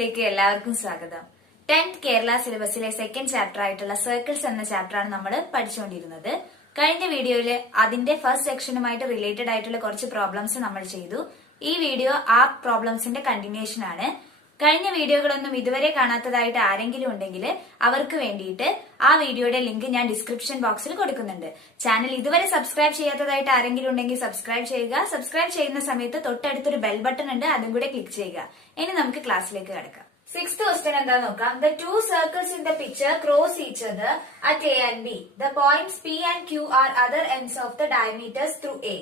ക്ലാസ്സിലേക്ക് എല്ലാവർക്കും സ്വാഗതം. 10th കേരള സിലബസിലെ സെക്കൻഡ് ചാപ്റ്റർ ആയിട്ടുള്ള സർക്കിൾസ് എന്ന ചാപ്റ്ററാണ് നമ്മൾ പഠിച്ചുകൊണ്ടിരുന്നത്. കഴിഞ്ഞ വീഡിയോയിൽ അതിന്റെ ഫസ്റ്റ് സെക്ഷനുമായിട്ട് റിലേറ്റഡ് ആയിട്ടുള്ള കുറച്ച് പ്രോബ്ലംസ് നമ്മൾ ചെയ്തു. ഈ വീഡിയോ ആ പ്രോബ്ലംസിന്റെ കണ്ടിന്യൂഷൻ ആണ്. കഴിഞ്ഞ വീഡിയോകളൊന്നും ഇതുവരെ കാണാത്തതായിട്ട് ആരെങ്കിലും ഉണ്ടെങ്കിൽ അവർക്ക് വേണ്ടിയിട്ട് ആ വീഡിയോയുടെ ലിങ്ക് ഞാൻ ഡിസ്ക്രിപ്ഷൻ ബോക്സിൽ കൊടുക്കുന്നുണ്ട്. ചാനൽ ഇതുവരെ സബ്സ്ക്രൈബ് ചെയ്യാത്തതായിട്ട് ആരെങ്കിലും ഉണ്ടെങ്കിൽ സബ്സ്ക്രൈബ് ചെയ്യുക. സബ്സ്ക്രൈബ് ചെയ്യുന്ന സമയത്ത് തൊട്ടടുത്തൊരു ബെൽ ബട്ടൺ ഉണ്ട്, അതും കൂടെ ക്ലിക്ക് ചെയ്യുക. ഇനി നമുക്ക് ക്ലാസ്സിലേക്ക് കടക്കാം. 6th ക്വസ്റ്റ്യൻ എന്താ നോക്കാം. The two circles in the picture cross each other at A and B. The points P and Q are other ends of the diameters through A.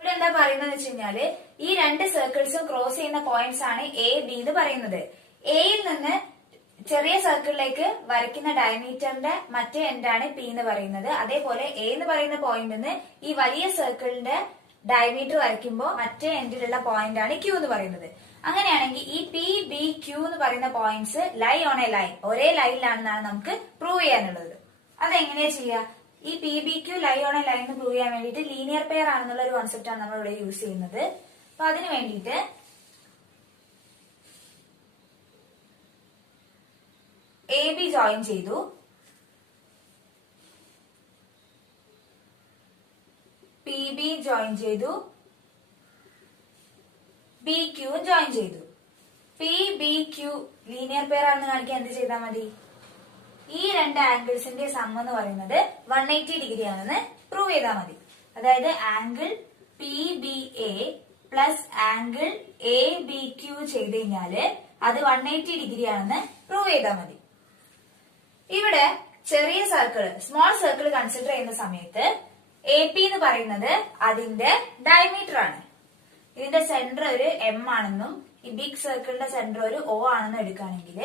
ഇവിടെ എന്താ പറയുന്നത് വെച്ച് കഴിഞ്ഞാല് ഈ രണ്ട് സർക്കിൾസും ക്രോസ് ചെയ്യുന്ന പോയിന്റ്സ് ആണ് എ ബി എന്ന് പറയുന്നത്. എയിൽ നിന്ന് ചെറിയ സർക്കിളിലേക്ക് വരയ്ക്കുന്ന ഡയമീറ്ററിന്റെ മറ്റേ എൻഡാണ് പി എന്ന് പറയുന്നത്. അതേപോലെ എ എന്ന് പറയുന്ന പോയിന്റ് നിന്ന് ഈ വലിയ സർക്കിളിന്റെ ഡയമീറ്റർ വരയ്ക്കുമ്പോൾ മറ്റേ എൻഡിലുള്ള പോയിന്റ് ആണ് ക്യൂ എന്ന് പറയുന്നത്. അങ്ങനെയാണെങ്കിൽ ഈ പി ബി ക്യൂ എന്ന് പറയുന്ന points lie on a line, ഒരേ ലൈനിലാണെന്നാണ് നമുക്ക് പ്രൂവ് ചെയ്യാനുള്ളത്. അതെങ്ങനെയാ ചെയ്യാ? ഈ P B Q lie on a line prove ചെയ്യാൻ വേണ്ടിയിട്ട് ലീനിയർ പെയർ ആണെന്നുള്ള ഒരു കോൺസെപ്റ്റ് ആണ് നമ്മൾ ഇവിടെ യൂസ് ചെയ്യുന്നത്. അപ്പൊ അതിന് വേണ്ടിയിട്ട് എ ബി ജോയിൻ ചെയ്തു, പി ബി ജോയിൻ ചെയ്തു, ബി ക്യൂ ജോയിൻ ചെയ്തു. P B Q linear pair ആണെന്ന് കാണിക്കാൻ എന്ത് ചെയ്താൽ മതി? ഈ രണ്ട് ആംഗിൾസിന്റെ സം എന്ന് പറയുന്നത് 180 ഡിഗ്രി ആണെന്ന് പ്രൂവ് ചെയ്താൽ മതി. അതായത് angle P B A plus angle A B Q ചെയ്ത് കഴിഞ്ഞാല് അത് 180 ഡിഗ്രി ആണെന്ന് പ്രൂവ് ചെയ്താൽ മതി. ഇവിടെ ചെറിയ സർക്കിൾ, സ്മോൾ സർക്കിൾ കൺസിഡർ ചെയ്യുന്ന സമയത്ത് എ പി എന്ന് പറയുന്നത് അതിന്റെ ഡയമീറ്റർ ആണ്. ഇതിന്റെ സെന്റർ ഒരു എം ആണെന്നും ഈ ബിഗ് സർക്കിളിന്റെ സെന്റർ ഒരു ഒ ആണെന്നും എടുക്കുകയാണെങ്കിൽ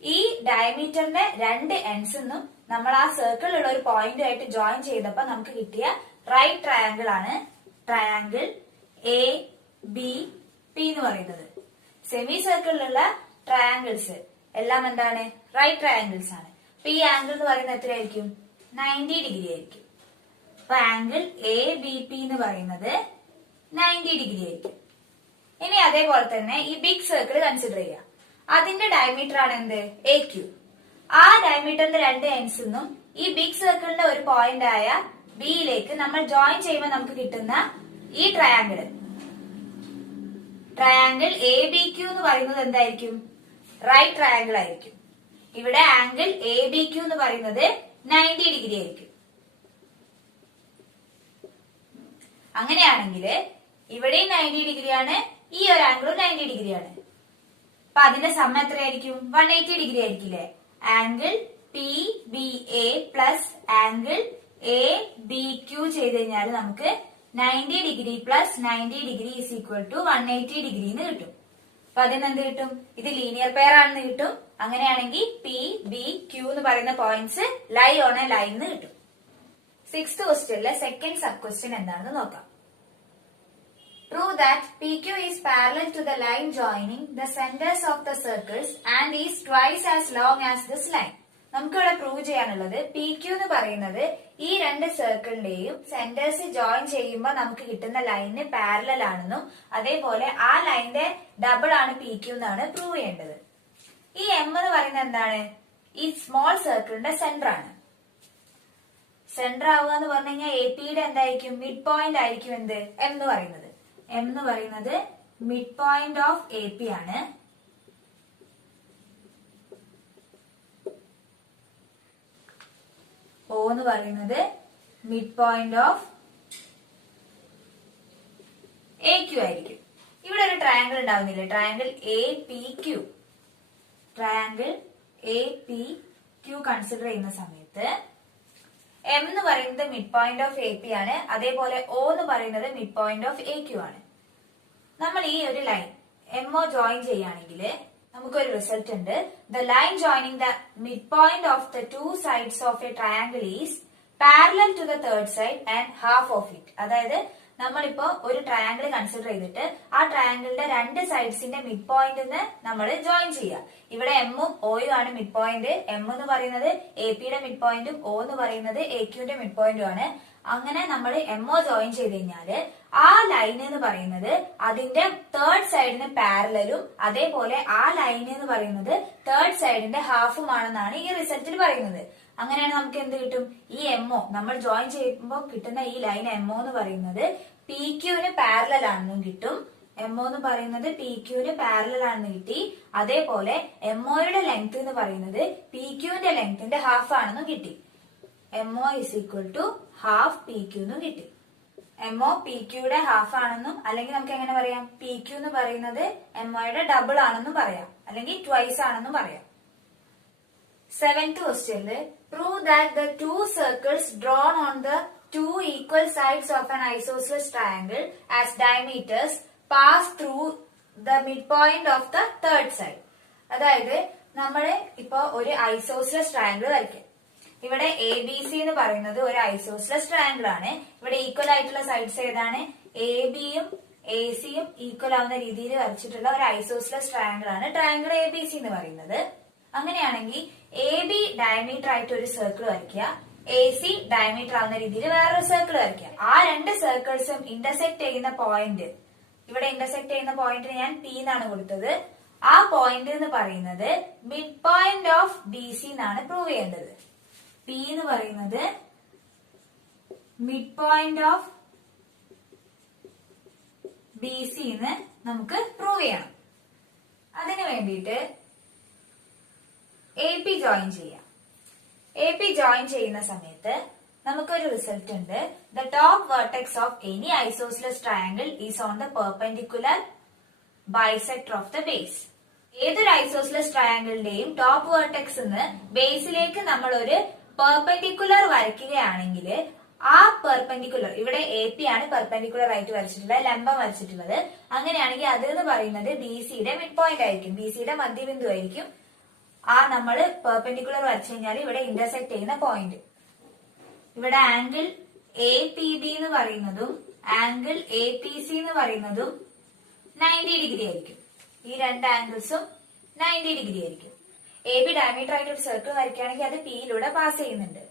ഈ ഡയമീറ്ററിന്റെ രണ്ട് എൻഡ്സ് നിന്നും നമ്മൾ ആ സർക്കിളിലുള്ള ഒരു പോയിന്റുമായിട്ട് ജോയിൻ ചെയ്തപ്പോ നമുക്ക് കിട്ടിയ റൈറ്റ് ട്രയാങ്കിൾ ആണ് ട്രയാങ്കിൾ എ ബി പി എന്ന് പറയുന്നത്. സെമി സർക്കിളിലുള്ള ട്രയാങ്കിൾസ് എല്ലാം എന്താണ്? റൈറ്റ് ട്രയാങ്കിൾസ് ആണ്. അപ്പൊ ഈ ആംഗിൾ എന്ന് പറയുന്നത് എത്രയായിരിക്കും? 90 ഡിഗ്രി ആയിരിക്കും. അപ്പൊ ആംഗിൾ എ ബി പി എന്ന് പറയുന്നത് 90 ഡിഗ്രി ആയിരിക്കും. ഇനി അതേപോലെ തന്നെ ഈ ബിഗ് സർക്കിൾ കൺസിഡർ ചെയ്യുക. അതിന്റെ ഡയമീറ്റർ ആണ് എന്ത്? A Q. ആ ഡയമീറ്ററിന്റെ രണ്ട് എൻഡ്സ് നിന്നും ഈ ബിഗ് സർക്കിളിന്റെ ഒരു പോയിന്റ് ആയ ബിയിലേക്ക് നമ്മൾ ജോയിൻ ചെയ്യുമ്പോൾ നമുക്ക് കിട്ടുന്ന ഈ ട്രയാങ്കിൾ എ ബി ക്യൂ എന്ന് പറയുന്നത് എന്തായിരിക്കും? റൈറ്റ് ട്രയാങ്കിൾ ആയിരിക്കും. ഇവിടെ ആംഗിൾ എ ബി ക്യൂ എന്ന് പറയുന്നത് 90 ഡിഗ്രി ആയിരിക്കും. അങ്ങനെയാണെങ്കിൽ ഇവിടെയും 90 ഡിഗ്രിയാണ്, ഈ ഒരു ആംഗിളും 90 ഡിഗ്രിയാണ്. അപ്പൊ അതിന്റെ സം എത്രയായിരിക്കും? 180 ഡിഗ്രി ആയിരിക്കില്ലേ? Angle P B A plus angle A B Q ചെയ്ത് കഴിഞ്ഞാൽ നമുക്ക് 90 degree plus 90 degree is equal to 180 degree എന്ന് കിട്ടും. അപ്പൊ അതിനെന്ത് കിട്ടും? ഇത് ലീനിയർ പെയർ ആണെന്ന് കിട്ടും. അങ്ങനെയാണെങ്കിൽ പി ബി ക്യൂ എന്ന് പറയുന്ന points lie on a line എന്ന് കിട്ടും. 6th ക്വസ്റ്റ്യനിലെ സെക്കൻഡ് സബ് ക്വസ്റ്റ്യൻ എന്താണെന്ന് നോക്കാം. Prove that PQ is parallel to the line joining the centers of the circles and is twice as long as this line. നമുക്ക് ഇവിടെ prove ചെയ്യാനുള്ളത് P Q എന്ന് പറയുന്നത് ഈ രണ്ട് സർക്കിളിന്റെയും സെന്റേഴ്സ് ജോയിൻ ചെയ്യുമ്പോൾ നമുക്ക് കിട്ടുന്ന ലൈനിന് പാരലൽ ആണെന്നും അതേപോലെ ആ ലൈനിന്റെ ഡബിൾ ആണ് പി ക്യൂ എന്നാണ് പ്രൂവ് ചെയ്യേണ്ടത്. ഈ എം എന്ന് പറയുന്നത് എന്താണ്? ഈ സ്മോൾ സർക്കിളിന്റെ സെന്റർ ആണ്. സെന്റർ ആവുക എന്ന് പറഞ്ഞു കഴിഞ്ഞാൽ എ പിയുടെ എന്തായിരിക്കും? മിഡ് പോയിന്റ് ആയിരിക്കും എന്ത്? എം എന്ന് പറയുന്നത്. എം എന്ന് പറയുന്നത് mid point of A P ആണ്. ഒ എന്ന് പറയുന്നത് mid point of A Q ആയിരിക്കും. ഇവിടെ ഒരു ട്രയാങ്കിൾ ഉണ്ടാവുന്നില്ല, triangle A P Q. Triangle A P Q consider ചെയ്യുന്ന സമയത്ത് എം എന്ന് പറയുന്നത് mid point of A P ആണ്, അതേപോലെ ഒ എന്ന് പറയുന്നത് mid point of A Q ആണ്. നമ്മൾ ഈ ഒരു ലൈൻ എം ഒ ജോയിൻ ചെയ്യുകയാണെങ്കിൽ നമുക്കൊരു റിസൾട്ട് ഉണ്ട്. The line joining the mid point of the two sides of a triangle is parallel to the third side and half of it. അതായത് നമ്മളിപ്പോ ഒരു ട്രയാങ്കിൾ കൺസിഡർ ചെയ്തിട്ട് ആ ട്രയാങ്കിളിന്റെ രണ്ട് സൈഡ്സിന്റെ മിഡ് പോയിന്റ് നമ്മൾ ജോയിൻ ചെയ്യുക. ഇവിടെ എമ്മും ഓയും ആണ് മിഡ് പോയിന്റ്. എം എന്ന് പറയുന്നത് എ പിയുടെ മിഡ് പോയിന്റും ഒ എന്ന് പറയുന്നത് എ ക്യൂന്റെ മിഡ് പോയിന്റും ആണ്. അങ്ങനെ നമ്മൾ എംഒ ജോയിൻ ചെയ്ത് കഴിഞ്ഞാല് ആ ലൈൻ എന്ന് പറയുന്നത് അതിന്റെ തേർഡ് സൈഡിന് പാരലലും അതേപോലെ ആ ലൈൻ എന്ന് പറയുന്നത് തേർഡ് സൈഡിന്റെ ഹാഫുമാണെന്നാണ് ഈ റിസൾട്ടിൽ പറയുന്നത്. അങ്ങനെയാണ് നമുക്ക് എന്ത് കിട്ടും? ഈ എംഒ നമ്മൾ ജോയിൻ ചെയ്യുമ്പോൾ കിട്ടുന്ന ഈ ലൈൻ എംഒ എന്ന് പറയുന്നത് പി ക്യൂവിന് പാരലൽ ആണെന്നും കിട്ടും. എംഒ എന്ന് പറയുന്നത് പി ക്യൂവിന് പാരലൽ ആണെന്ന് കിട്ടി. അതേപോലെ എംഒയുടെ ലെങ്ത് എന്ന് പറയുന്നത് പി ക്യൂവിന്റെ ലെങ്ത്തിന്റെ ഹാഫ് ആണെന്നും കിട്ടി. MO is equal to half P Q എന്നും കിട്ടി. എംഒ പി ക്യൂയുടെ ഹാഫ് ആണെന്നും അല്ലെങ്കിൽ നമുക്ക് എങ്ങനെ പറയാം? പി ക്യൂ എന്ന് പറയുന്നത് എംഒയുടെ ഡബിൾ ആണെന്നും പറയാം, അല്ലെങ്കിൽ ട്വൈസ് ആണെന്നും പറയാം. സെവൻത് ക്വസ്റ്റ്യനില് prove that the two circles drawn on the two equal sides of an isosceles triangle as diameters pass through the mid point of the third side. അതായത് നമ്മള് ഇപ്പൊ ഒരു ഐസോസെലസ് ട്രയാങ്കിൾ വരയ്ക്കാം. ഇവിടെ എ ബി സി എന്ന് പറയുന്നത് ഒരു isosceles triangle ആണ്. ഇവിടെ ഈക്വൽ ആയിട്ടുള്ള സൈഡ്സ് ഏതാണ്? എ ബിയും എ സിയും ഈക്വൽ ആവുന്ന രീതിയിൽ വരച്ചിട്ടുള്ള ഒരു ഐസോസെലസ് ട്രയാങ്കിൾ ആണ് ട്രയാങ്കിൾ എ ബി സി എന്ന് പറയുന്നത്. അങ്ങനെയാണെങ്കിൽ എ ബി ഡയമീറ്റർ ആയിട്ട് ഒരു സർക്കിൾ വരയ്ക്കുക, എ സി ഡയമീറ്റർ ആവുന്ന രീതിയിൽ വേറൊരു സർക്കിൾ വരയ്ക്കുക. ആ രണ്ട് സർക്കിൾസും ഇന്റർസെക്ട് ചെയ്യുന്ന പോയിന്റ്, ഇവിടെ ഇന്റർസെക്ട് ചെയ്യുന്ന പോയിന്റിന് ഞാൻ പി എന്നാണ് കൊടുത്തത്. ആ പോയിന്റ് എന്ന് പറയുന്നത് mid point of B C എന്നാണ് പ്രൂവ് ചെയ്യേണ്ടത്. പി എന്ന് പറയുന്നത് mid point of B C എന്ന് നമുക്ക് പ്രൂവ് ചെയ്യണം. അതിനു വേണ്ടിയിട്ട് എ പി ജോയിൻ ചെയ്യാം. എ പി ജോയിൻ ചെയ്യുന്ന സമയത്ത് നമുക്കൊരു റിസൾട്ട് ഉണ്ട്. The top vertex of any isosceles triangle is on the perpendicular bisector of the base. ഏതൊരു ഐസോസെലസ് ട്രയാങ്കിളിന്റെയും ടോപ്പ് വെർട്ടെക്സ് ബേസിലേക്ക് നമ്മൾ ഒരു പെർപെൻഡിക്കുലർ വരയ്ക്കുകയാണെങ്കിൽ ആ പെർപെൻഡിക്കുലർ, ഇവിടെ എ പി ആണ് പെർപെൻഡിക്കുലർ ആയിട്ട് വരച്ചിട്ടുള്ളത്, ലംബം വരച്ചിട്ടുള്ളത്. അങ്ങനെയാണെങ്കിൽ അത് എന്ന് പറയുന്നത് ബി സിയുടെ മിഡ് പോയിന്റ് ആയിരിക്കും, ബി സിയുടെ മധ്യബിന്ദു ആയിരിക്കും. ആ നമ്മൾ പെർപെൻഡിക്കുലർ വരച്ചു കഴിഞ്ഞാൽ ഇവിടെ ഇന്റർസെക്ട് ചെയ്യുന്ന പോയിന്റ്, ഇവിടെ ആംഗിൾ എ പി ബി എന്ന് പറയുന്നതും ആംഗിൾ എ പി സി എന്ന് പറയുന്നതും 90 ഡിഗ്രി ആയിരിക്കും. ഈ രണ്ട് ആംഗിൾസും 90 ഡിഗ്രി ആയിരിക്കും. എ ബി ഡയമീറ്റർ ആയിട്ട് ഒരു സർക്കിൾ വരയ്ക്കുകയാണെങ്കിൽ അത് പിയിലൂടെ പാസ് ചെയ്യുന്നുണ്ട്.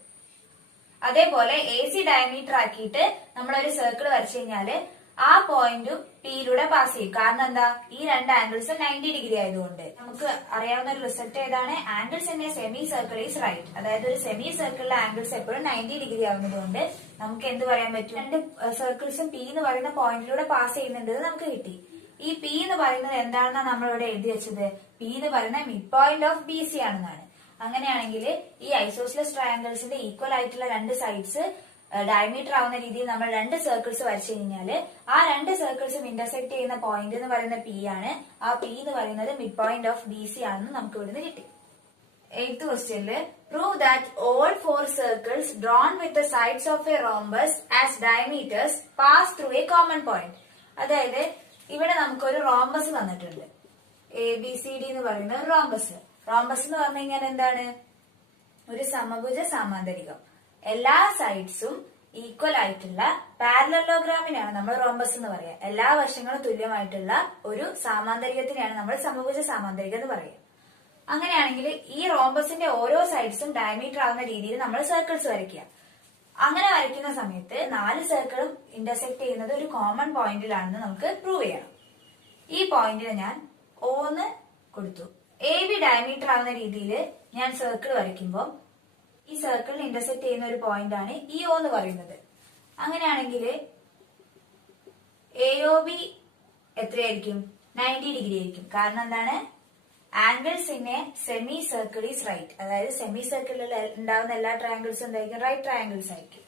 അതേപോലെ എ സി ഡയമീറ്റർ ആക്കിയിട്ട് നമ്മളൊരു സർക്കിൾ വരച്ചു കഴിഞ്ഞാല് ആ പോയിന്റും പിയിലൂടെ പാസ് ചെയ്യും. കാരണം എന്താ? ഈ രണ്ട് ആംഗിൾസും 90 ഡിഗ്രി ആയതുകൊണ്ട്. നമുക്ക് അറിയാവുന്ന ഒരു റിസൾട്ട് ഏതാണ്? Angles in a semi circle is right. അതായത് ഒരു സെമി സർക്കിളിലെ ആംഗിൾസ് എപ്പോഴും 90 ഡിഗ്രി ആവുന്നതുകൊണ്ട് നമുക്ക് എന്ത് പറയാൻ പറ്റും? രണ്ട് സർക്കിൾസും പി എന്ന് പറയുന്ന പോയിന്റിലൂടെ പാസ് ചെയ്യുന്നുണ്ട് നമുക്ക് കിട്ടി. ഈ പി എന്ന് പറയുന്നത് എന്താണെന്നാണ് നമ്മളിവിടെ എഴുതി വെച്ചത്? പി എന്ന് പറയുന്നത് mid point of B C ആണെന്നാണ്. അങ്ങനെയാണെങ്കിൽ ഈ ഐസോസെലസ് ട്രയാങ്കിൾസിന്റെ ഈക്വൽ ആയിട്ടുള്ള രണ്ട് സൈഡ്സ് ഡയമീറ്റർ ആവുന്ന രീതിയിൽ നമ്മൾ രണ്ട് സർക്കിൾസ് വരച്ചു കഴിഞ്ഞാല് ആ രണ്ട് സർക്കിൾസും ഇന്റർസെക്ട് ചെയ്യുന്ന പോയിന്റ് എന്ന് പറയുന്ന പി ആണ്. ആ പി എന്ന് പറയുന്നത് mid point of B C ആണെന്ന് നമുക്ക് ഇവിടുന്ന് കിട്ടി. 8th ക്വസ്റ്റ്യനില് prove that all 4 circles drawn with the sides of a rhombus as diameters pass through a common point. അതായത് ഇവിടെ നമുക്കൊരു റോംബസ് തന്നിട്ടുണ്ട്, എ ബി സി ഡി എന്ന് പറയുന്ന ഒരു റോംബസ്. റോംബസ് എന്ന് പറഞ്ഞു കഴിഞ്ഞാൽ എന്താണ്? ഒരു സമഭുജ സാമാന്തരികം. എല്ലാ സൈഡ്സും ഈക്വൽ ആയിട്ടുള്ള പാരലലോഗ്രാമിനെയാണ് നമ്മൾ റോംബസ് എന്ന് പറയുക. എല്ലാ വശങ്ങളും തുല്യമായിട്ടുള്ള ഒരു സാമാന്തരികത്തിനെയാണ് നമ്മൾ സമഭുജ സാമാന്തരികം എന്ന് പറയുക. അങ്ങനെയാണെങ്കിൽ ഈ റോംബസിന്റെ ഓരോ സൈഡ്സും ഡയമീറ്റർ ആവുന്ന രീതിയിൽ നമ്മൾ സർക്കിൾസ് വരയ്ക്കുക. അങ്ങനെ വരയ്ക്കുന്ന സമയത്ത് 4 സർക്കിളും ഇന്റർസെക്ട് ചെയ്യുന്നത് ഒരു കോമൺ പോയിന്റിലാണെന്ന് നമുക്ക് പ്രൂവ് ചെയ്യണം. ഈ പോയിന്റിന് ഞാൻ O എന്ന് കൊടുത്തു. എ ബി ഡയമീറ്റർ ആവുന്ന രീതിയിൽ ഞാൻ സർക്കിൾ വരയ്ക്കുമ്പോൾ ഈ സർക്കിളിൽ ഇന്റർസെക്ട് ചെയ്യുന്ന ഒരു പോയിന്റ് ആണ് ഈ O എന്ന് പറയുന്നത്. അങ്ങനെയാണെങ്കിൽ എ ഒ ബി എത്രയായിരിക്കും? 90 ഡിഗ്രി ആയിരിക്കും. കാരണം എന്താണ്? Angles in a semi circle is right. അതായത് സെമി സർക്കിളിൽ ഉണ്ടാകുന്ന എല്ലാ ട്രയാംഗിൾസും എന്തായിരിക്കും? റൈറ്റ് ട്രയാംഗിൾസ് ആയിരിക്കും.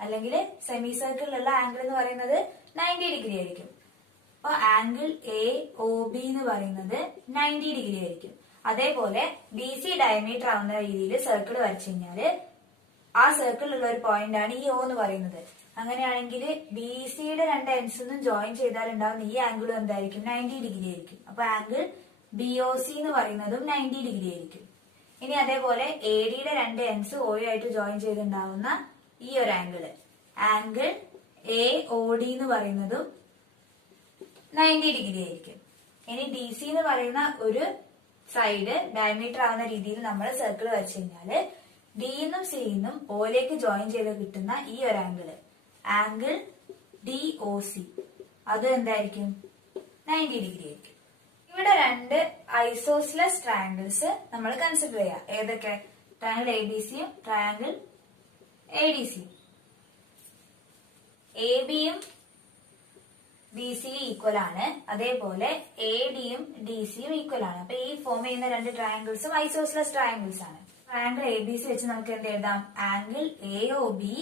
അല്ലെങ്കിൽ സെമി സർക്കിളിലുള്ള ആംഗിൾ എന്ന് പറയുന്നത് 90 ഡിഗ്രി ആയിരിക്കും. അപ്പൊ ആംഗിൾ എ ഒ ബി എന്ന് പറയുന്നത് 90 ഡിഗ്രി ആയിരിക്കും. അതേപോലെ ബി സി ഡയമീറ്റർ ആവുന്ന രീതിയിൽ സർക്കിൾ വരച്ചു കഴിഞ്ഞാല് ആ സർക്കിളിലുള്ള ഒരു പോയിന്റ് ആണ് ഈ O എന്ന് പറയുന്നത്. അങ്ങനെയാണെങ്കിൽ ബി സിയുടെ രണ്ട് എൻഡ്സ് ഒന്നും ജോയിൻ ചെയ്താൽ ഉണ്ടാവുന്ന ഈ ആംഗിളും എന്തായിരിക്കും? 90 ഡിഗ്രി ആയിരിക്കും. അപ്പൊ ആംഗിൾ ബി ഒ സി എന്ന് പറയുന്നതും 90 ഡിഗ്രി ആയിരിക്കും. ഇനി അതേപോലെ എ ഡിയുടെ രണ്ട് എൻഡ്സ് ഓ ആയിട്ട് ജോയിൻ ചെയ്തുണ്ടാവുന്ന ഈ ഒരു ആംഗിൾ എ ഒ ഡി എന്ന് പറയുന്നതും 90 ഡിഗ്രി ആയിരിക്കും. ഇനി ഡി സി എന്ന് പറയുന്ന ഒരു സൈഡ് ഡയമീറ്റർ ആവുന്ന രീതിയിൽ നമ്മൾ സർക്കിൾ വരച്ചു കഴിഞ്ഞാല് ഡിന്നും സിന്നും ഓയിലേക്ക് ജോയിൻ ചെയ്ത് കിട്ടുന്ന ഈ ഒരു ആംഗിൾ ഡി ഒ സി അത് എന്തായിരിക്കും 90 ഡിഗ്രി ആയിരിക്കും. ഇവിടെ രണ്ട് ഐസോസ്ലസ് ട്രയാങ്കിൾസ് നമ്മൾ കൺസിഡർ ചെയ്യാം. ഏതൊക്കെ? ട്രയാങ്കിൾ എ ബി സിയും ട്രയാങ്കിൾ എ ഡി സിയും. എ ബിയും ബി സിയും ഈക്വൽ ആണ്, അതേപോലെ എ ഡിയും ഡി സിയും ഈക്വൽ ആണ്. അപ്പൊ ഈ ഫോം ചെയ്യുന്ന രണ്ട് ട്രയാങ്കിൾസും ഐസോസ്ലസ് ട്രയാങ്കിൾസ് ആണ്. ട്രയാങ്കിൾ എ ബി സി വെച്ച് നമുക്ക് എന്ത് എഴുതാം? Angle A O B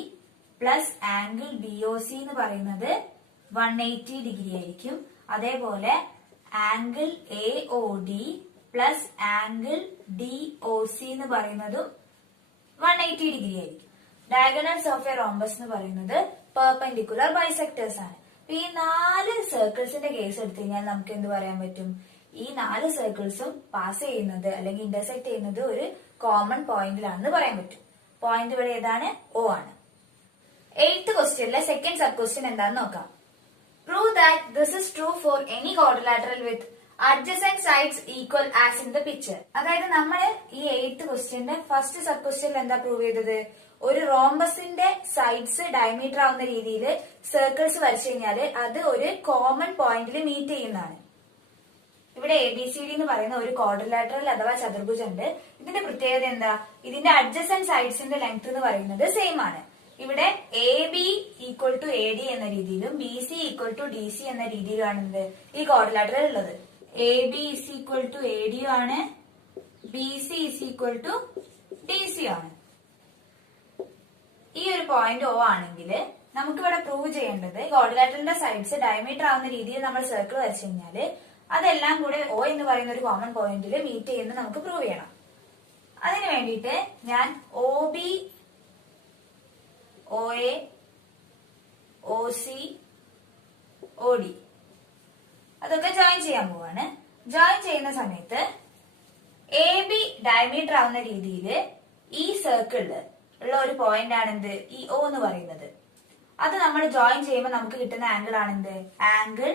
plus angle B O C എന്ന് പറയുന്നത് 180 ഡിഗ്രി ആയിരിക്കും. അതേപോലെ angle A O D plus angle D O C എന്ന് പറയുന്നതും 180 ഡിഗ്രി ആയിരിക്കും. ഡയഗണൽസ് ഓഫ് എ റോംബസ് എന്ന് പറയുന്നത് പെർപെൻഡിക്കുലർ ബൈസെക്ടേഴ്സ് ആണ്. ഈ 4 സർക്കിൾസിന്റെ കേസ് എടുത്തു കഴിഞ്ഞാൽ നമുക്ക് എന്ത് പറയാൻ പറ്റും? ഈ 4 സർക്കിൾസും പാസ് ചെയ്യുന്നത് അല്ലെങ്കിൽ ഇന്റർസെക്ട് ചെയ്യുന്നത് ഒരു കോമൺ പോയിന്റിലാണെന്ന് പറയാൻ പറ്റും. പോയിന്റ് ഇവിടെ ഏതാണ്? O ആണ്. 8th ക്വസ്റ്റ്യനിലെ സെക്കൻഡ് സബ് ക്വസ്റ്റ്യൻ എന്താണെന്ന് നോക്കാം. Prove that this is true for any quadrilateral with adjacent sides equal as in the picture. അതായത് നമ്മൾ ഈ 8th ക്വസ്റ്റ്യന്റെ ഫസ്റ്റ് സബ് ക്വസ്റ്റ്യനിൽ എന്താ പ്രൂവ് ചെയ്തത്? ഒരു റോംബസിന്റെ സൈഡ്സ് ഡയമീറ്റർ ആവുന്ന രീതിയിൽ സർക്കിൾസ് വരച്ചു കഴിഞ്ഞാൽ അത് ഒരു കോമൺ പോയിന്റിൽ മീറ്റ് ചെയ്യുന്നതാണ്. ഇവിടെ എ ബി സി ഡി എന്ന് പറയുന്ന ഒരു ക്വാഡ്രിലാറ്ററൽ അഥവാ ചതുർഭുജം ഉണ്ട്. ഇതിന്റെ പ്രത്യേകത എന്താ? ഇതിന്റെ അഡ്ജസന്റ് സൈഡ്സിന്റെ ലെങ്ത് എന്ന് പറയുന്നത് സെയിം ആണ്. ഇവിടെ A B equal to A D എന്ന രീതിയിലും B C equal to D C എന്ന രീതിയിലാണ് ഈ ക്വാഡ്രിലാറ്ററൽ ഉള്ളത്. A B is equal to A D ആണ്, B C is equal to D C ആണ്. ഈ ഒരു പോയിന്റ് O ആണെങ്കിൽ നമുക്ക് ഇവിടെ പ്രൂവ് ചെയ്യേണ്ടത് ക്വാഡ്രിലാറ്ററലിന്റെ സൈഡ്സ് ഡയമീറ്റർ ആവുന്ന രീതിയിൽ നമ്മൾ സർക്കിൾ വരച്ചു കഴിഞ്ഞാല് അതെല്ലാം കൂടെ O എന്ന് പറയുന്ന ഒരു കോമൺ പോയിന്റിൽ മീറ്റ് ചെയ്യുന്നത് നമുക്ക് പ്രൂവ് ചെയ്യണം. അതിനു വേണ്ടിയിട്ട് ഞാൻ O B, O A, O C, O D അതൊക്കെ ജോയിൻ ചെയ്യാൻ പോവാണ്. ജോയിൻ ചെയ്യുന്ന സമയത്ത് എ ബി ഡയമീറ്റർ ആവുന്ന രീതിയിൽ ഈ സർക്കിളില് ഉള്ള ഒരു പോയിന്റ് ആണെന്ത്? ഈ O എന്ന് പറയുന്നത്. അത് നമ്മൾ ജോയിൻ ചെയ്യുമ്പോൾ നമുക്ക് കിട്ടുന്ന ആംഗിൾ ആണെന്ത്? ആംഗിൾ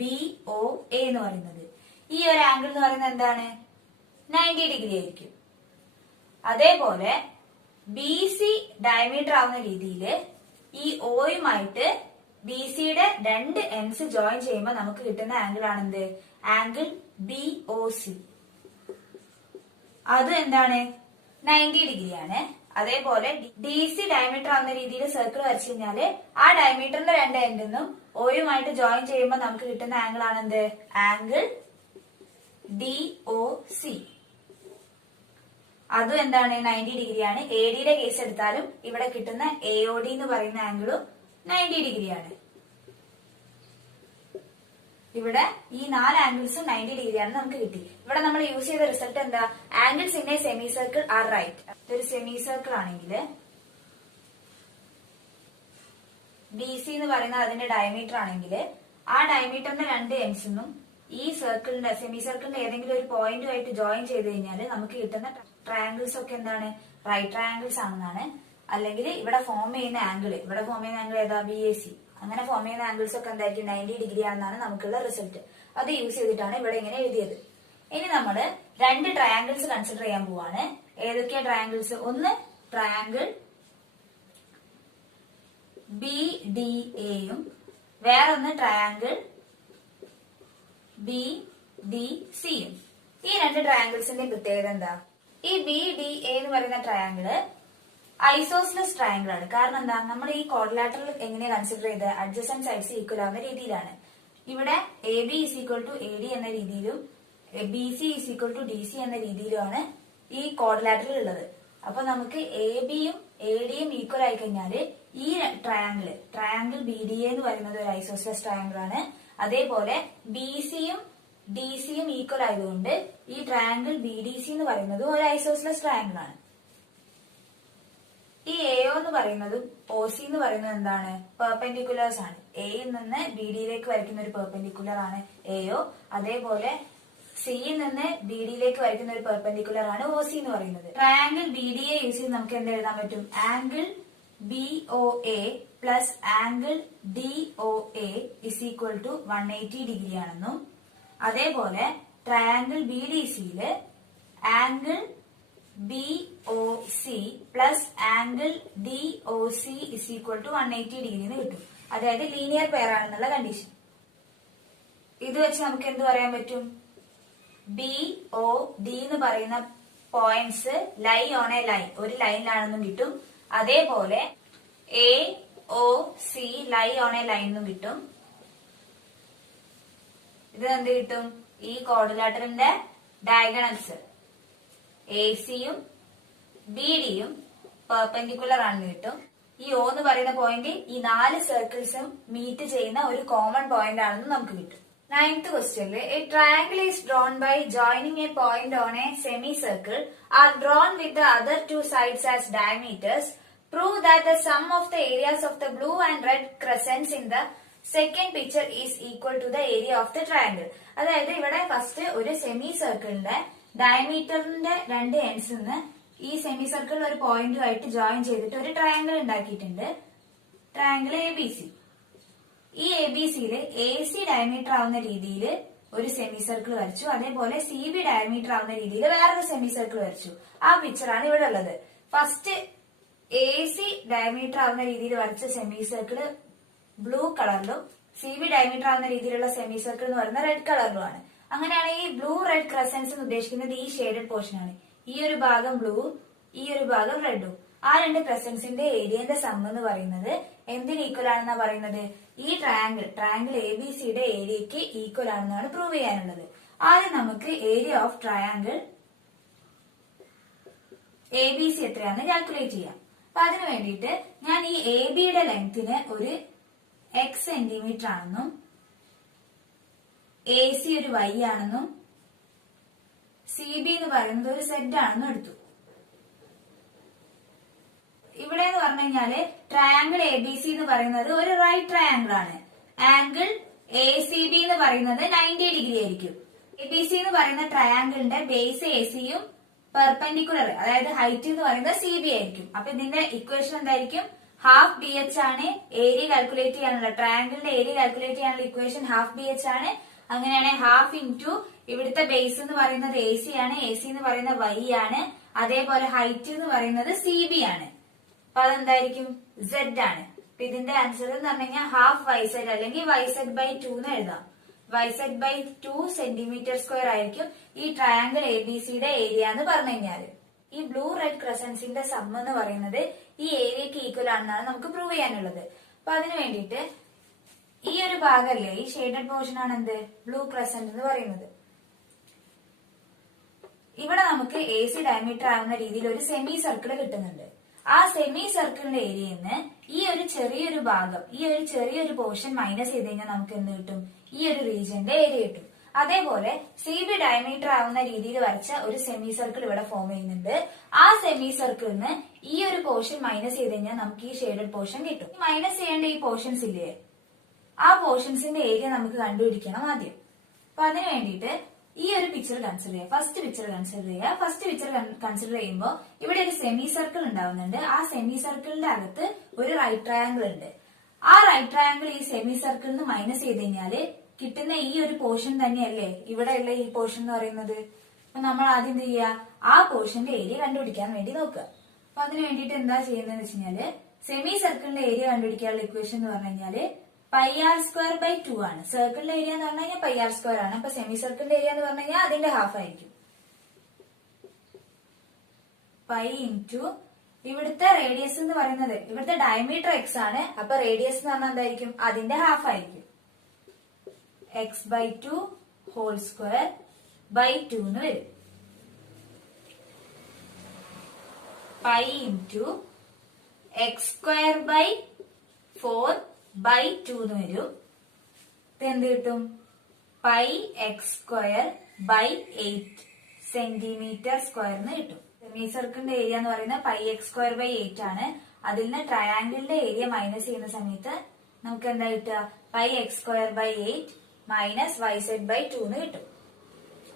ബി ഒ എ എന്ന് പറയുന്നത്. ഈ ഒരു ആംഗിൾ എന്ന് പറയുന്നത് എന്താണ്? 90 ഡിഗ്രി ആയിരിക്കും. അതേപോലെ ബി സി ഡയമീറ്റർ ആവുന്ന രീതിയിൽ ഈ ഓയുമായിട്ട് ബി സിയുടെ രണ്ട് എൻഡ്സ് ജോയിൻ ചെയ്യുമ്പോൾ നമുക്ക് കിട്ടുന്ന ആംഗിൾ ആണെന്ത്? Angle B O C. അത് എന്താണ്? 90 ഡിഗ്രി ആണ്. അതേപോലെ ഡി സി ഡയമീറ്റർ ആവുന്ന രീതിയിൽ സർക്കിൾ വരച്ചു കഴിഞ്ഞാല് ആ ഡയമീറ്ററിന്റെ രണ്ട് എൻഡിൽ നിന്നും ഓയുമായിട്ട് ജോയിൻ ചെയ്യുമ്പോൾ നമുക്ക് കിട്ടുന്ന ആംഗിൾ ആണെന്ത്? Angle D O C. അതും എന്താണ്? 90 ഡിഗ്രിയാണ്. എ ഡിയുടെ കേസ് എടുത്താലും ഇവിടെ കിട്ടുന്ന എ ഒ ഡി എന്ന് പറയുന്ന ആംഗിളും 90 ഡിഗ്രിയാണ്. ഇവിടെ ഈ 4 ആംഗിൾസും 90 ഡിഗ്രിയാണ് നമുക്ക് കിട്ടി. ഇവിടെ നമ്മൾ യൂസ് ചെയ്ത റിസൾട്ട് എന്താ? Angles in a semi circle are right. ഒരു സെമി സർക്കിൾ ആണെങ്കിൽ ബി സി എന്ന് പറയുന്നത് അതിന്റെ ഡയമീറ്റർ ആണെങ്കിൽ ആ ഡയമീറ്ററിന്റെ രണ്ട് എൻഡ്സിനും ഈ സർക്കിളിന്റെ സെമി സർക്കിളിന്റെ ഏതെങ്കിലും ഒരു പോയിന്റുമായിട്ട് ജോയിൻ ചെയ്ത് കഴിഞ്ഞാൽ നമുക്ക് കിട്ടുന്ന ട്രയാങ്കിൾസ് ഒക്കെ എന്താണ്? റൈറ്റ് ട്രയാങ്കിൾസ് ആണെന്നാണ്. അല്ലെങ്കിൽ ഇവിടെ ഫോം ചെയ്യുന്ന ആംഗിൾ ഏതാ? B A C. അങ്ങനെ ഫോം ചെയ്യുന്ന ആംഗിൾസ് ഒക്കെ എന്തായിരിക്കും? 90 ഡിഗ്രി ആണെന്നാണ് നമുക്കുള്ള റിസൾട്ട്. അത് യൂസ് ചെയ്തിട്ടാണ് ഇവിടെ ഇങ്ങനെ എഴുതിയത്. ഇനി നമ്മൾ രണ്ട് ട്രയാങ്കിൾസ് കൺസിഡർ ചെയ്യാൻ പോവാണ്. ഏതൊക്കെയാ ട്രയാങ്കിൾസ്? ഒന്ന് ട്രയാങ്കിൾ ബി ഡി എയും വേറൊന്ന് ട്രയാങ്കിൾ ബി ഡി സിയും. ഈ രണ്ട് ട്രയാങ്കിൾസിന്റെ പ്രത്യേകത എന്താ? ഈ ബി ഡി എ എന്ന് പറയുന്ന ട്രയാങ്കിള് ഐസോസ്ലസ് ട്രയാങ്കിൾ ആണ്. കാരണം എന്താ? നമ്മൾ ഈ ക്വാഡ്രിലാറ്ററൽ എങ്ങനെ കൺസിഡർ ചെയ്ത് അഡ്ജസന്റ് സൈഡ്സ് ഈക്വൽ ആവുന്ന രീതിയിലാണ്. ഇവിടെ A B is equal to A D എന്ന രീതിയിലും B C is equal to D C എന്ന രീതിയിലുമാണ് ഈ ക്വാഡ്രിലാറ്ററൽ ഉള്ളത്. അപ്പൊ നമുക്ക് എ ബിയും എ ഡിയും ഈക്വൽ ആയി കഴിഞ്ഞാല് ഈ ട്രയാങ്കിൾ ബി ഡി എ എന്ന് പറയുന്നത് ഒരു ഐസോസ്ലസ് ട്രയാങ്കിൾ ആണ്. അതേപോലെ ബി സിയും ഡി സിയും ഈക്വൽ ആയതുകൊണ്ട് ഈ ട്രയാങ്കിൾ ബി ഡി സി എന്ന് പറയുന്നത് ഒരു ഐസോസ്ലസ് ട്രയാങ്കിൾ ആണ്. ഈ എഒ എന്ന് പറയുന്നതും ഒ സി എന്ന് പറയുന്നത് എന്താണ്? പെർപെൻഡിക്കുലേഴ്സ് ആണ്. എയിൽ നിന്ന് ബി ഡിയിലേക്ക് വരയ്ക്കുന്ന ഒരു പെർപെൻഡിക്കുലർ ആണ് എഒ. അതേപോലെ സിയിൽ നിന്ന് ബി ഡിയിലേക്ക് വരയ്ക്കുന്ന ഒരു പെർപെൻഡിക്കുലർ ആണ് ഒ സി എന്ന് പറയുന്നത്. Triangle B D A use ചെയ്ത് നമുക്ക് എന്ത് എഴുതാൻ പറ്റും? Angle BOA plus angle DOA is equal to 180 degree ആണെന്നും അതേപോലെ ട്രയാംഗിൾ BDCയില് angle BOC plus angle DOC is equal to 180 degree എന്ന് കിട്ടും. അതായത് ലീനിയർ പെയർ ആണെന്നുള്ള കണ്ടീഷൻ. ഇത് വെച്ച് നമുക്ക് എന്ത് പറയാൻ പറ്റും? BOD എന്ന് പറയുന്ന points lie on a line, ഒരു ലൈനിലാണെന്നും കിട്ടും. അതേപോലെ AOC lie on a line എന്നും കിട്ടും. ഇത് എന്ത് കിട്ടും? ഈ ക്വാഡ്രിലാറ്ററലിന്റെ ഡയഗണൽസ് AC-യും BD-യും പെർപെൻഡിക്കുലർ ആണെന്ന് കിട്ടും. ഈ O എന്ന് പറയുന്ന പോയിന്റ് ഈ 4 സർക്കിൾസും മീറ്റ് ചെയ്യുന്ന ഒരു കോമൺ പോയിന്റ് ആണെന്ന് നമുക്ക് കിട്ടും. 9th ക്വസ്റ്റ്യനിൽ a triangle is drawn by joining a point on a semi circle are drawn with the other 2 sides as diameters. Prove that the sum of the areas of the blue and red crescents in the second picture is equal to the area of the triangle. അതായത് ഇവിടെ first ഒരു semi സർക്കിളിന്റെ ഡയമീറ്ററിന്റെ 2 ends നിന്ന് ഈ semi സർക്കിളിൽ ഒരു പോയിന്റുമായിട്ട് join ചെയ്തിട്ട് ഒരു ട്രയാംഗിൾ ഉണ്ടാക്കിയിട്ടുണ്ട്. Triangle ABC. ഈ ABCയില് AC ഡയമീറ്റർ ആവുന്ന രീതിയിൽ ഒരു സെമി സർക്കിൾ വരച്ചു. അതേപോലെ CB ഡയമീറ്റർ ആവുന്ന രീതിയിൽ വേറൊരു സെമി സർക്കിൾ വരച്ചു. ആ പിക്ചറാണ് ഇവിടെ ഉള്ളത്. ഫസ്റ്റ് AC ഡയമീറ്റർ ആവുന്ന രീതിയിൽ വരച്ച സെമി സർക്കിള് ബ്ലൂ കളറിലും CB ഡയമീറ്റർ ആവുന്ന രീതിയിലുള്ള സെമി സർക്കിൾ എന്ന് പറയുന്ന റെഡ് കളറിലുമാണ്. അങ്ങനെയാണെങ്കിൽ ഈ ബ്ലൂ റെഡ് ക്രസൻസ് എന്ന് ഉദ്ദേശിക്കുന്നത് ഈ ഷെയ്ഡഡ് പോർഷൻ ആണ്. ഈ ഒരു ഭാഗം ബ്ലൂവും ഈ ഒരു ഭാഗം റെഡും. ആ 2 ക്രസൻസിന്റെ ഏരിയന്റെ സം എന്ന് പറയുന്നത് എന്തിന് ഈക്വൽ ആണെന്നാ പറയുന്നത്? ഈ ട്രയാംഗിൾ ABCയുടെ ഏരിയക്ക് ഈക്വൽ ആണെന്നാണ് പ്രൂവ് ചെയ്യാനുള്ളത്. ആദ്യം നമുക്ക് ഏരിയ ഓഫ് ട്രയാംഗിൾ ABC എത്രയാണെന്ന് കാൽക്കുലേറ്റ് ചെയ്യാം. അപ്പൊ അതിനു വേണ്ടിയിട്ട് ഞാൻ ഈ ABയുടെ ലെങ്തിന് ഒരു X സെന്റിമീറ്റർ ആണെന്നും AC ഒരു Y ആണെന്നും CB എന്ന് പറയുന്നത് ഒരു Z ആണെന്നും എടുത്തു. ഇവിടെ എന്ന് പറഞ്ഞു കഴിഞ്ഞാല് ട്രയാംഗിൾ ABC എന്ന് പറയുന്നത് ഒരു റൈറ്റ് ട്രയാംഗിൾ ആണ്. ആംഗിൾ ACB എന്ന് പറയുന്നത് 90 ഡിഗ്രി ആയിരിക്കും. ABC എന്ന് പറയുന്ന ട്രയാംഗിളിന്റെ ബേസ് AC-യും പെർപെൻഡിക്കുലർ അതായത് ഹൈറ്റ് എന്ന് പറയുന്നത് CB ആയിരിക്കും. അപ്പൊ ഇതിന്റെ ഇക്വേഷൻ എന്തായിരിക്കും? ഹാഫ് BH ആണ് ഏരിയ കാൽക്കുലേറ്റ് ചെയ്യാനുള്ള, ട്രയാംഗിളിന്റെ ഏരിയ കാൽക്കുലേറ്റ് ചെയ്യാനുള്ള ഇക്വേഷൻ ഹാഫ് BH ആണ്. അങ്ങനെയാണെങ്കിൽ ഹാഫ് ഇൻറ്റു ഇവിടുത്തെ ബേസ് എന്ന് പറയുന്നത് AC ആണ്, AC എന്ന് പറയുന്ന Y ആണ്, അതേപോലെ ഹൈറ്റ് എന്ന് പറയുന്നത് CB ആണ്. അപ്പൊ അതെന്തായിരിക്കും? Z ആണ്. അപ്പൊ ഇതിന്റെ ആൻസർ എന്ന് പറഞ്ഞു കഴിഞ്ഞാൽ ഹാഫ് YZ അല്ലെങ്കിൽ YZ/2 എന്ന് എഴുതാം. YZ/2 സെന്റിമീറ്റർ സ്ക്വയർ ആയിരിക്കും ഈ ട്രയാംഗിൾ ABCയുടെ ഏരിയ എന്ന് പറഞ്ഞു കഴിഞ്ഞാല്. ഈ ബ്ലൂ റെഡ് ക്രസൻസിന്റെ സം എന്ന് പറയുന്നത് ഈ ഏരിയക്ക് ഈക്വൽ ആണെന്നാണ് നമുക്ക് പ്രൂവ് ചെയ്യാനുള്ളത്. അപ്പൊ അതിനു വേണ്ടിയിട്ട് ഈ ഒരു ഭാഗമല്ലേ, ഈ ഷെയ്ഡഡ് പോർഷൻ ആണ് എന്ത്? ബ്ലൂ ക്രസന്റ് എന്ന് പറയുന്നത്. ഇവിടെ നമുക്ക് AC ഡയമീറ്റർ ആവുന്ന രീതിയിൽ ഒരു സെമി സർക്കിൾ കിട്ടുന്നുണ്ട്. ആ സെമി സർക്കിളിന്റെ ഏരിയയിൽ നിന്ന് ഈ ഒരു ചെറിയൊരു ഭാഗം, ഈ ഒരു ചെറിയൊരു പോർഷൻ മൈനസ് ചെയ്ത് കഴിഞ്ഞാൽ നമുക്ക് എന്ത് കിട്ടും? ഈ ഒരു റീജിയന്റെ ഏരിയ കിട്ടും. അതേപോലെ CB ഡയമീറ്റർ ആവുന്ന രീതിയിൽ വരച്ച ഒരു സെമി സർക്കിൾ ഇവിടെ ഫോം ചെയ്യുന്നുണ്ട്. ആ സെമി സർക്കിളിന് ഈ ഒരു പോർഷൻ മൈനസ് ചെയ്ത് കഴിഞ്ഞാൽ നമുക്ക് ഈ ഷെയ്ഡഡ് പോർഷൻ കിട്ടും. മൈനസ് ചെയ്യേണ്ട ഈ പോർഷൻസ് ഇല്ലേ, ആ പോർഷൻസിന്റെ ഏരിയ നമുക്ക് കണ്ടുപിടിക്കണം ആദ്യം. അപ്പൊ അതിന് വേണ്ടിയിട്ട് ഈ ഒരു പിക്ചർ കൺസിഡർ ചെയ്യുക. ഫസ്റ്റ് പിക്ചർ കൺസിഡർ ചെയ്യുക. ഫസ്റ്റ് പിക്ചർ കൺസിഡർ ചെയ്യുമ്പോൾ ഇവിടെ ഒരു സെമി സർക്കിൾ ഉണ്ടാവുന്നുണ്ട്. ആ സെമി സർക്കിളിന്റെ അകത്ത് ഒരു റൈറ്റ് ട്രയാംഗിൾ ഉണ്ട്. ആ റൈറ്റ് ട്രയാംഗിൾ ഈ സെമി സർക്കിളിൽ നിന്ന് മൈനസ് ചെയ്ത് കഴിഞ്ഞാല് കിട്ടുന്ന ഈ ഒരു പോർഷൻ തന്നെയല്ലേ ഇവിടെയുള്ള ഈ പോർഷൻ എന്ന് പറയുന്നത്. അപ്പൊ നമ്മൾ ആദ്യം എന്ത് ചെയ്യുക? ആ പോർഷന്റെ ഏരിയ കണ്ടുപിടിക്കാൻ വേണ്ടി നോക്കുക. അപ്പൊ അതിന് വേണ്ടിയിട്ട് എന്താ ചെയ്യുന്നതെന്ന് വെച്ച് കഴിഞ്ഞാല് സെമി സർക്കിളിന്റെ ഏരിയ കണ്ടുപിടിക്കാനുള്ള ഇക്വേഷൻ എന്ന് പറഞ്ഞു കഴിഞ്ഞാല് πr²/2 ആണ്. സർക്കിളിന്റെ ഏരിയ എന്ന് പറഞ്ഞു കഴിഞ്ഞാൽ πr² ആണ്. അപ്പൊ സെമി സർക്കിളിന്റെ ഏരിയ എന്ന് പറഞ്ഞു കഴിഞ്ഞാൽ അതിന്റെ ഹാഫ് ആയിരിക്കും. പൈ ഇൻറ്റു ഇവിടുത്തെ റേഡിയസ് എന്ന് പറയുന്നത്, ഇവിടുത്തെ ഡയമീറ്റർ X ആണ്. അപ്പൊ റേഡിയസ് എന്ന് പറഞ്ഞാൽ എന്തായിരിക്കും? അതിന്റെ ഹാഫ് ആയിരിക്കും. x/2 ഹോൾ സ്ക്വയർ ബൈ 2 എന്ന് വരും. പൈ ഇൻറ്റു x²/4/2 എന്ന് വരും. ഇത് എന്ത് കിട്ടും? πx²/8 സെന്റിമീറ്റർ സ്ക്വയർ എന്ന് കിട്ടും. സെമി സർക്കിളിന്റെ ഏരിയ എന്ന് പറയുന്നത് πx²/8 ആണ്. അതിൽ നിന്ന് ട്രയാംഗിളിന്റെ ഏരിയ മൈനസ് ചെയ്യുന്ന സമയത്ത് നമുക്ക് എന്താ കിട്ടുക? πx²/8 മൈനസ് YZ/2 എന്ന് കിട്ടും.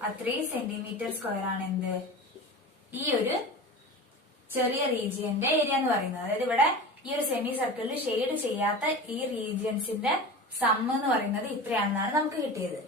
അത്രയും സെന്റിമീറ്റർ സ്ക്വയർ ആണ് എന്ത്? ഈ ഒരു ചെറിയ റീജിയന്റെ ഏരിയ എന്ന് പറയുന്നത്. അതായത് ഇവിടെ ഈ ഒരു സെമി സർക്കിളിൽ ഷെയ്ഡ് ചെയ്യാത്ത ഈ റീജിയൻസിന്റെ സം എന്ന് പറയുന്നത് ഇത്രയാണെന്നാണ് നമുക്ക് കിട്ടിയത്.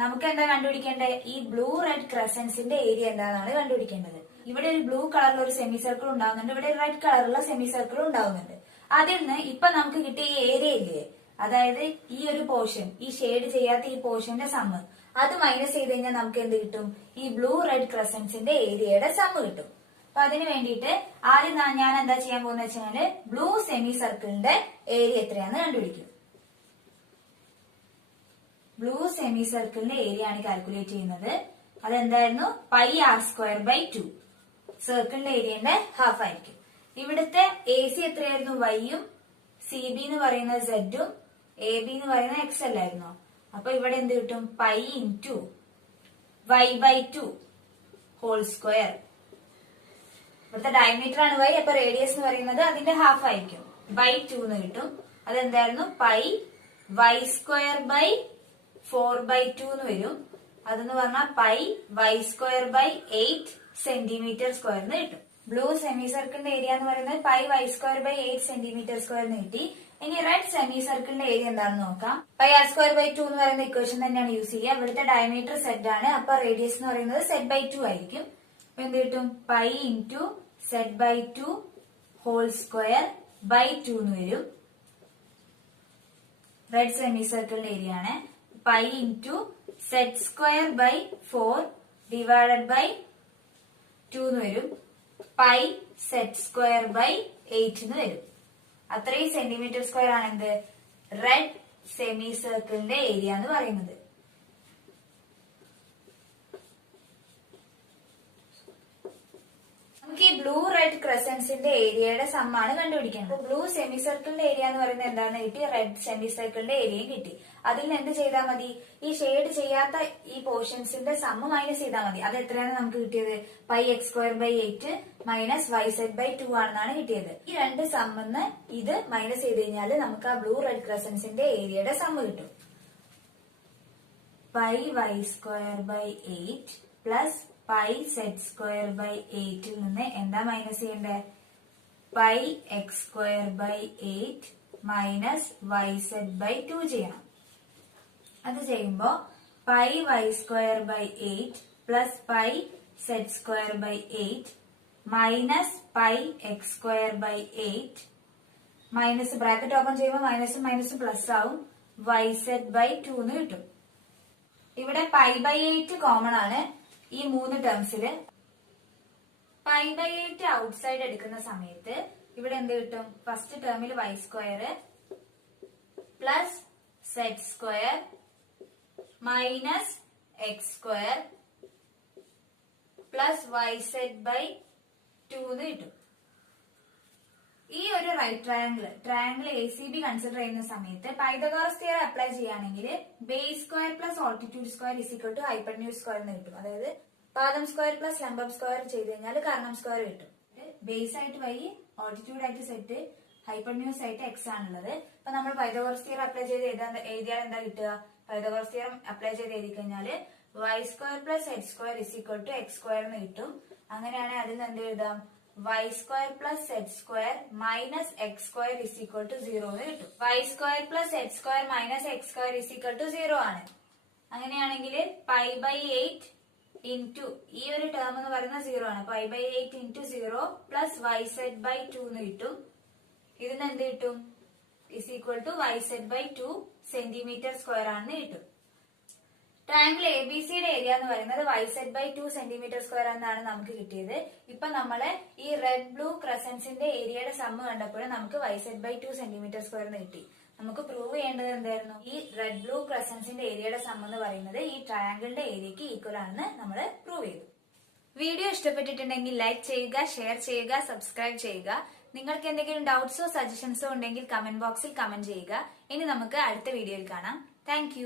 നമുക്ക് എന്താ കണ്ടുപിടിക്കേണ്ടത്? ഈ ബ്ലൂ റെഡ് ക്രസൻസിന്റെ ഏരിയ എന്താണെന്നാണ് കണ്ടുപിടിക്കേണ്ടത്. ഇവിടെ ഒരു ബ്ലൂ കളറിലുള്ള ഒരു സെമി സർക്കിൾ ഉണ്ടാവുന്നുണ്ട്, ഇവിടെ റെഡ് കളറുള്ള സെമി സർക്കിൾ ഉണ്ടാവുന്നുണ്ട്. അതിൽ നിന്ന് ഇപ്പൊ നമുക്ക് കിട്ടിയ ഈ ഏരിയ ഇല്ലേ, അതായത് ഈ ഒരു പോർഷൻ, ഈ ഷെയ്ഡ് ചെയ്യാത്ത ഈ പോർഷന്റെ സമ്മ്, അത് മൈനസ് ചെയ്ത് കഴിഞ്ഞാൽ നമുക്ക് എന്ത് കിട്ടും? ഈ ബ്ലൂ റെഡ് ക്രസൻസിന്റെ ഏരിയയുടെ സമ്മ് കിട്ടും. അപ്പൊ അതിന് വേണ്ടിയിട്ട് ആദ്യം ഞാൻ എന്താ ചെയ്യാൻ പോകുന്ന വെച്ചാല് ബ്ലൂ സെമി സർക്കിളിന്റെ ഏരിയ എത്രയാന്ന് കണ്ടുപിടിക്കും. ബ്ലൂ സെമി സർക്കിളിന്റെ ഏരിയ ആണ് കാൽക്കുലേറ്റ് ചെയ്യുന്നത്. അതെന്തായിരുന്നു? Pi r square by 2. സർക്കിളിന്റെ ഏരിയന്റെ ഹാഫ് ആയിരിക്കും. ഇവിടുത്തെ എ സി എത്രയായിരുന്നു? വൈയും സി ബി എന്ന് പറയുന്നത് സെഡും എ ബി എന്ന് പറയുന്നത് എക്സ് അല്ലായിരുന്നോ? അപ്പൊ ഇവിടെ എന്ത് കിട്ടും? Pi into y by 2 whole square. ഇവിടുത്തെ ഡയമീറ്റർ ആണ് വൈ, അപ്പൊ റേഡിയസ് എന്ന് പറയുന്നത് അതിന്റെ ഹാഫ് ആയിരിക്കും. ബൈ 2 എന്ന് കിട്ടും. അതെന്തായിരുന്നു? പൈ വൈ സ്ക്വയർ ബൈ 4/2 എന്ന് വരും. അതെന്ന് പറഞ്ഞാൽ pi y square by 8 centimetre square എന്ന് കിട്ടും. ബ്ലൂ സെമി സർക്കിളിന്റെ ഏരിയ എന്ന് പറയുന്നത് pi y square by 8 centimetre square എന്ന് കിട്ടി. ഇനി റെഡ് സെമി സർക്കിളിന്റെ ഏരിയ എന്താണെന്ന് നോക്കാം. പൈ ആർ സ്ക്വയർ ബൈ 2 എന്ന് പറയുന്ന ഇക്വേഷൻ തന്നെയാണ് യൂസ് ചെയ്യുക. ഇവിടുത്തെ ഡയമീറ്റർ സെഡ് ആണ്, അപ്പൊ റേഡിയസ് എന്ന് പറയുന്നത് സെഡ് ബൈ 2 ആയിരിക്കും. അപ്പൊ എന്ത് കിട്ടും? Pi into zed by 2 whole square by 2 എന്ന് വരും. റെഡ് സെമി സർക്കിളിന്റെ ഏരിയ ആണ്. Pi into zed square by 4 divided by 2 എന്ന് വരും. പൈ സെഡ് സ്ക്വയർ ബൈ 8 എന്ന് വരും. അത്രയും സെന്റിമീറ്റർ സ്ക്വയർ ആണ് എന്ത്? റെഡ് സെമി സർക്കിളിന്റെ ഏരിയ എന്ന് പറയുന്നത്. നമുക്ക് ഈ ബ്ലൂ റെഡ് ക്രസൻസിന്റെ ഏരിയയുടെ സമ്മാണ് കണ്ടുപിടിക്കുന്നത്. ബ്ലൂ സെമി സർക്കിളിന്റെ ഏരിയ എന്ന് പറയുന്നത് എന്താണെന്ന് കിട്ടി, റെഡ് സെമി സർക്കിളിന്റെ ഏരിയയും കിട്ടി. അതിൽ നിന്ന് എന്ത് ചെയ്താൽ മതി? ഈ ഷെയ്ഡ് ചെയ്യാത്ത ഈ പോർഷൻസിന്റെ സമ്മ് മൈനസ് ചെയ്താൽ മതി. അത് എത്രയാണ് നമുക്ക് കിട്ടിയത്? Pi x square by 8 minus y Z by 2 ആണെന്നാണ് കിട്ടിയത്. ഈ രണ്ട് സമ്മിന്ന് ഇത് മൈനസ് ചെയ്ത് കഴിഞ്ഞാൽ നമുക്ക് ആ ബ്ലൂ റെഡ് ക്രസൻസിന്റെ ഏരിയയുടെ സമ്മ് കിട്ടും. Pi y square by 8 plus pi zed square by 8 നിന്ന് എന്താ മൈനസ് ചെയ്യേണ്ടത്? Pi x square by 8 minus y Z by 2 ചെയ്യണം. അത് ചെയ്യുമ്പോ pi y square by 8 plus pi zed square by 8 minus pi x square by 8 minus bracket open ചെയ്യുമ്പോൾ മൈനസും മൈനസും plus ആവും. വൈ സെഡ് ബൈ 2 എന്ന് കിട്ടും. ഇവിടെ പൈ ബൈ 8 കോമൺ ആണ് ഈ മൂന്ന് ടേംസില്. പൈ ബൈ 8 ഔട്ട്സൈഡ് എടുക്കുന്ന സമയത്ത് ഇവിടെ എന്ത് കിട്ടും? ഫസ്റ്റ് ടേമിൽ Y square plus Z square minus X square plus Y Z by 2 എന്ന് കിട്ടും. ഈ ഒരു right triangle A C B consider ചെയ്യുന്ന സമയത്ത് പൈതഗോറസ് തിയറം അപ്ലൈ ചെയ്യുകയാണെങ്കിൽ base square plus altitude square is equal to hypotenuse square എന്ന് കിട്ടും. അതായത് പാദം സ്ക്വയർ പ്ലസ് ലംബം സ്ക്വയർ ചെയ്ത് കഴിഞ്ഞാൽ കർണം സ്ക്വയർ കിട്ടും. ബേസ് ആയിട്ട് വൈ, ഓൾട്ടിറ്റ്യൂഡ് ആയിട്ട് സെറ്റ്, ഹൈപ്പർന്യൂസ് ആയിട്ട് എക്സ് ആണുള്ളത്. അപ്പൊ നമ്മൾ പൈതഗോറസ് തിയറം അപ്ലൈ ചെയ്ത് എഴുതിയാൽ എന്താ കിട്ടുക? പൈതഗോറസ് തിയറം അപ്ലൈ ചെയ്ത് എഴുതി കഴിഞ്ഞാൽ y square plus x square is equal to x square എന്ന് കിട്ടും. അങ്ങനെയാണെങ്കിൽ അതിൽ നിന്ന് എന്ത് എഴുതാം? Y square plus Z square minus X square is equal to 0 എന്ന് കിട്ടും. Y square plus Z square minus X square is equal to 0 ആണ്. അങ്ങനെയാണെങ്കിൽ പൈ ബൈ 8 ഇൻറ്റു ഈ ഒരു ടേം എന്ന് പറയുന്നത് 0 ആണ്. Pi by 8 into 0 plus Y Z by 2 എന്ന് കിട്ടും. ഇതിന് എന്ത് കിട്ടും? Is equal to y Z by 2 centimetre square ആണെന്ന് കിട്ടും. ട്രയാങ്കിൾ എ ബി സിയുടെ ഏരിയ എന്ന് പറയുന്നത് y Z by 2 centimetre square എന്നാണ് നമുക്ക് കിട്ടിയത്. ഇപ്പൊ നമ്മള് ഈ റെഡ് ബ്ലൂ ക്രസൻസിന്റെ ഏരിയയുടെ സമ്മ് കണ്ടപ്പോൾ നമുക്ക് y Z by 2 centimetre square എന്ന് കിട്ടി. നമുക്ക് പ്രൂവ് ചെയ്യേണ്ടത് എന്തായിരുന്നു? ഈ റെഡ് ബ്ലൂ ക്രസൻസിന്റെ ഏരിയയുടെ സമ്മ് എന്ന് പറയുന്നത് ഈ ട്രയാങ്കിളിന്റെ ഏരിയക്ക് ഈക്വൽ ആണെന്ന് നമ്മൾ പ്രൂവ് ചെയ്തു. വീഡിയോ ഇഷ്ടപ്പെട്ടിട്ടുണ്ടെങ്കിൽ ലൈക്ക് ചെയ്യുക, ഷെയർ ചെയ്യുക, സബ്സ്ക്രൈബ് ചെയ്യുക. നിങ്ങൾക്ക് എന്തെങ്കിലും ഡൗട്ട്സോ സജഷൻസോ ഉണ്ടെങ്കിൽ കമന്റ് ബോക്സിൽ കമന്റ് ചെയ്യുക. ഇനി നമുക്ക് അടുത്ത വീഡിയോയിൽ കാണാം. താങ്ക്